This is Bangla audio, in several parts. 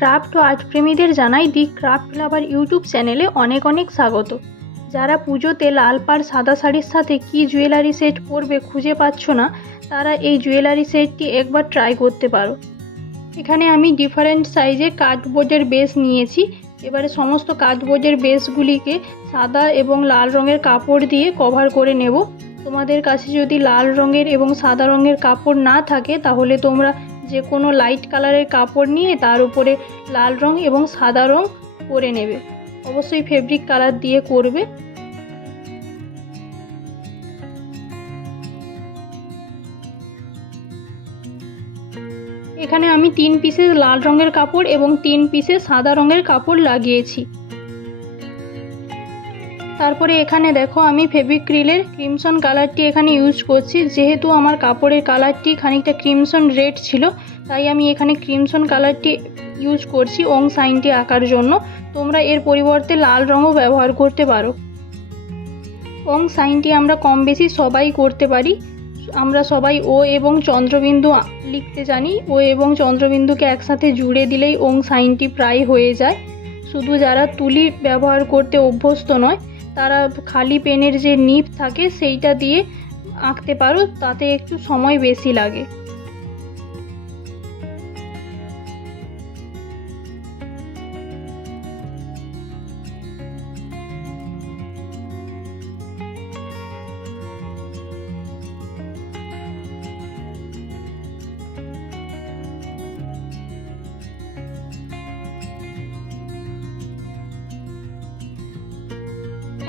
ক্রাফট ও আর্ট প্রেমীদের জানাই দি ক্রাফট লাভার ইউটিউব চ্যানেলে অনেক অনেক স্বাগত। যারা পুজোতে লাল পাড় সাদা শাড়ির সাথে কি জুয়েলারি সেট পরবে খুঁজে পাচ্ছ না, তারা এই জুয়েলারি সেটটি একবার ট্রাই করতে পারো। এখানে আমি ডিফারেন্ট সাইজে কার্ডবোর্ডের বেস নিয়েছি। এবারে সমস্ত কার্ডবোর্ডের বেসগুলিকে সাদা এবং লাল রঙের কাপড় দিয়ে কভার করে নেব। তোমাদের কাছে যদি লাল রঙের এবং সাদা রঙের কাপড় না থাকে তাহলে তোমরা যে কোনো লাইট কালারের কাপড় নিয়ে তার উপরে লাল রং এবং সাদা রং করে নেবে। অবশ্যই ফেব্রিক কালার দিয়ে করবে। এখানে আমি 3 পিসে লাল রঙের কাপড় এবং 3 পিসে সাদা রঙের কাপড় লাগিয়েছি। তারপরে এখানে দেখো আমি ফেভিক্রিলের ক্রিমসন কালারটি এখানে ইউজ করছি। যেহেতু আমার কাপড়ের কালারটি খানিকটা ক্রিমসন রেড ছিল, তাই আমি এখানে ক্রিমসন কালারটি ইউজ করছি ওং সাইনটি আঁকার জন্য। তোমরা এর পরিবর্তে লাল রঙও ব্যবহার করতে পারো। ওং সাইনটি আমরা কম বেশি সবাই করতে পারি। আমরা সবাই ও এবং চন্দ্রবিন্দু লিখতে জানি। ও এবং চন্দ্রবিন্দুকে একসাথে জুড়ে দিলেই ওং সাইনটি প্রায় হয়ে যায়। শুধু যারা তুলি ব্যবহার করতে অভ্যস্ত নয় তারা খালি পেনের যে নিব থাকে সেইটা দিয়ে আঁকতে পারো, তাতে একটু সময় বেশি লাগে।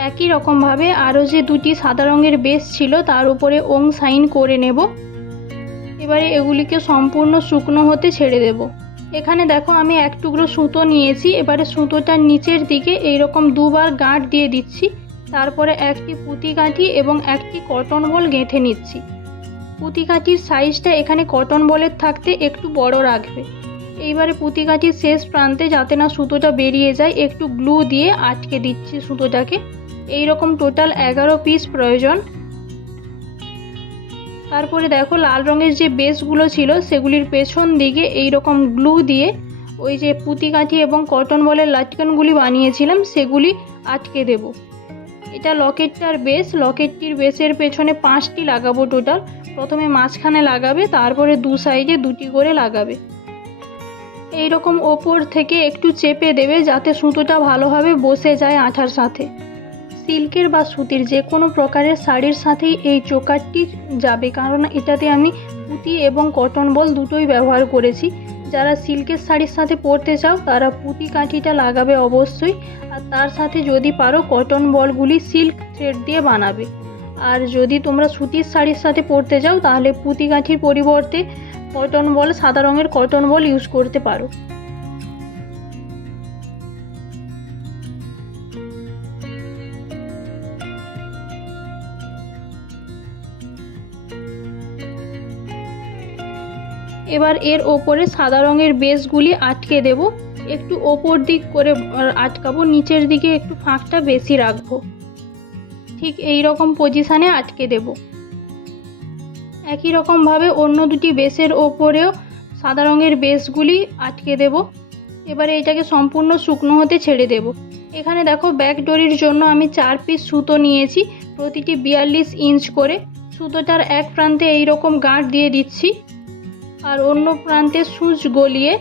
একই রকমভাবে আরও যে দুটি সাদা রঙের বেস ছিল তার উপরে ওং সাইন করে নেব। এবারে এগুলিকে সম্পূর্ণ শুকনো হতে ছেড়ে দেব। এখানে দেখো আমি এক টুকরো সুতো নিয়েছি। এবারে সুতোটার নিচের দিকে এইরকম দুবার গাঁট দিয়ে দিচ্ছি। তারপরে একটি পুঁতি কাঠি এবং একটি কটন বল গেঁথে নিচ্ছি। পুঁতি কাঠির সাইজটা এখানে কটন বলের থাকতে একটু বড় রাখবে। এইবারে পুঁতি কাঠির শেষ প্রান্তে যাতে না সুতোটা বেরিয়ে যায় একটু গ্লু দিয়ে আটকে দিচ্ছি সুতোটাকে। এইরকম টোটাল 11 পিস প্রয়োজন। তারপরে দেখো লাল রঙের যে বেসগুলো ছিল সেগুলির পেছন দিকে এইরকম গ্লু দিয়ে ওই যে পুঁতি কাঠি এবং কটন বলের লাটকানগুলি বানিয়েছিলাম সেগুলি আটকে দেব। এটা লকেটটার বেস। লকেটটির বেসের পেছনে 5টি লাগাবো টোটাল। প্রথমে মাঝখানে লাগাবে, তারপরে দু সাইডে 2টি করে লাগাবে। এইরকম ওপর থেকে একটু চেপে দেবে যাতে সুতোটা ভালোভাবে বসে যায় আঠার সাথে। সিল্কের বা সুতির যে কোনো প্রকারের শাড়ির সাথেই এই চোকারটি যাবে, কারণ এটাতে আমি পুঁতি এবং কটন বল দুটোই ব্যবহার করেছি। যারা সিল্কের শাড়ির সাথে পরতে চাও তারা পুঁতি কাঠিটা লাগাবে অবশ্যই, আর তার সাথে যদি পারো কটন বলগুলি সিল্ক থ্রেড দিয়ে বানাবে। আর যদি তোমরা সুতির শাড়ির সাথে পরতে চাও তাহলে পুঁতি কাঠির পরিবর্তে কটন বল, সাদা রঙের কটন বল ইউজ করতে পারো। এবার এর ওপরে সাদা রঙের বেসগুলি আটকে দেব। একটু ওপর দিক করে আটকাবো, নিচের দিকে একটু ফাঁকটা বেশি রাখবো। ঠিক এই রকম পজিশানে আটকে দেব। একই রকমভাবে অন্য দুটি বেসের ওপরেও সাদা রঙের বেসগুলি আটকে দেব। এবারে এটাকে সম্পূর্ণ শুকনো হতে ছেড়ে দেব। এখানে দেখো ব্যাক ডোরির জন্য আমি 4 পিস সুতো নিয়েছি, প্রতিটি 42 ইঞ্চ করে। সুতোটার এক প্রান্তে এইরকম গাঁট দিয়ে দিচ্ছি, আর অন্য প্রান্তে সূচ গলিয়ে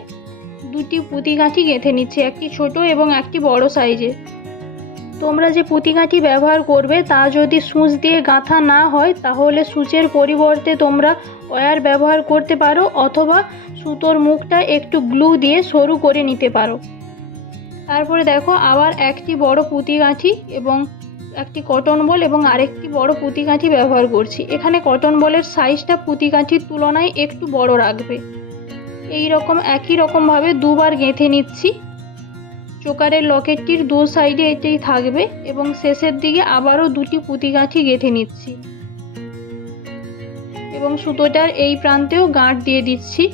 দুটি পুঁতি কাঠি গেঁথে নিচ্ছি, একটি ছোট এবং একটি বড় সাইজে। তোমরা যে পুঁতি কাঠি ব্যবহার করবে তা যদি সূচ দিয়ে গাঁথা না হয় তাহলে সূচের পরিবর্তে তোমরা ওয়্যার ব্যবহার করতে পারো, অথবা সুতোর মুখটা একটু গ্লু দিয়ে সরু করে নিতে পারো। তারপরে দেখো আবার একটি বড় পুঁতি কাঠি এবং একটি কটন বল এবং আরেকটি বড় পুঁতি কাঠি ব্যবহার করছি। এখানে কটন বলের সাইজটা পুঁতি কাঠির তুলনায় একটু বড় রাখবে। এই রকম একই রকমভাবে দুবার গেঁথে নিচ্ছি। চোকারের লকেটটির দু সাইডে এটাই থাকবে এবং শেষের দিকে আবারও দুটি পুঁতি কাঠি গেঁথে নিচ্ছি এবং সুতোটার এই প্রান্তেও গাঁট দিয়ে দিচ্ছি।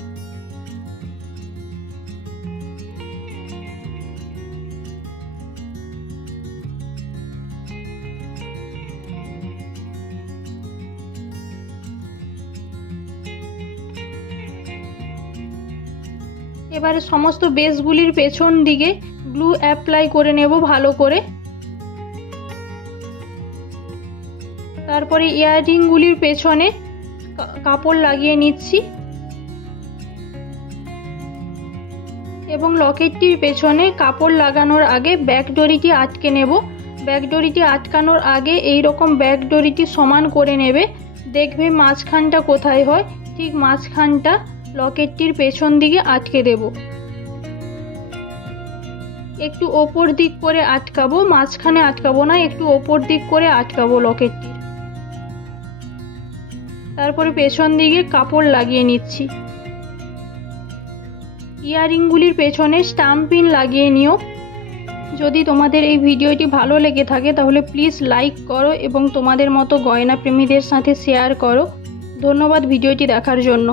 এবারে সমস্ত বেসগুলির পেছন দিকে গ্লু অ্যাপ্লাই করে নেব ভালো করে। তারপরে ইয়াররিংগুলির পেছনে কাপড় লাগিয়ে নিচ্ছি এবং লকেটটির পেছনে কাপড় লাগানোর আগে ব্যাক ডরিটি আটকে নেব। ব্যাক ডরিটি আটকানোর আগে এই রকম ব্যাক ডরিটি সমান করে নেবে। দেখবে মাঝখানটা কোথায় হয়, ঠিক মাঝখানটা লকেটটির পেছন দিকে আটকে দেব। একটু ওপর দিক করে আটকাবো, মাঝখানে আটকাবো না, একটু ওপর দিক করে আটকাবো লকেটটি। তারপরে পেছন দিকে কাপড় লাগিয়ে নিচ্ছি। ইয়াররিংগুলির পেছনে স্টাম্প পিন লাগিয়ে নিও। যদি তোমাদের এই ভিডিওটি ভালো লেগে থাকে তাহলে প্লিজ লাইক করো এবং তোমাদের মতো গয়না প্রেমীদের সাথে শেয়ার করো। ধন্যবাদ ভিডিওটি দেখার জন্য।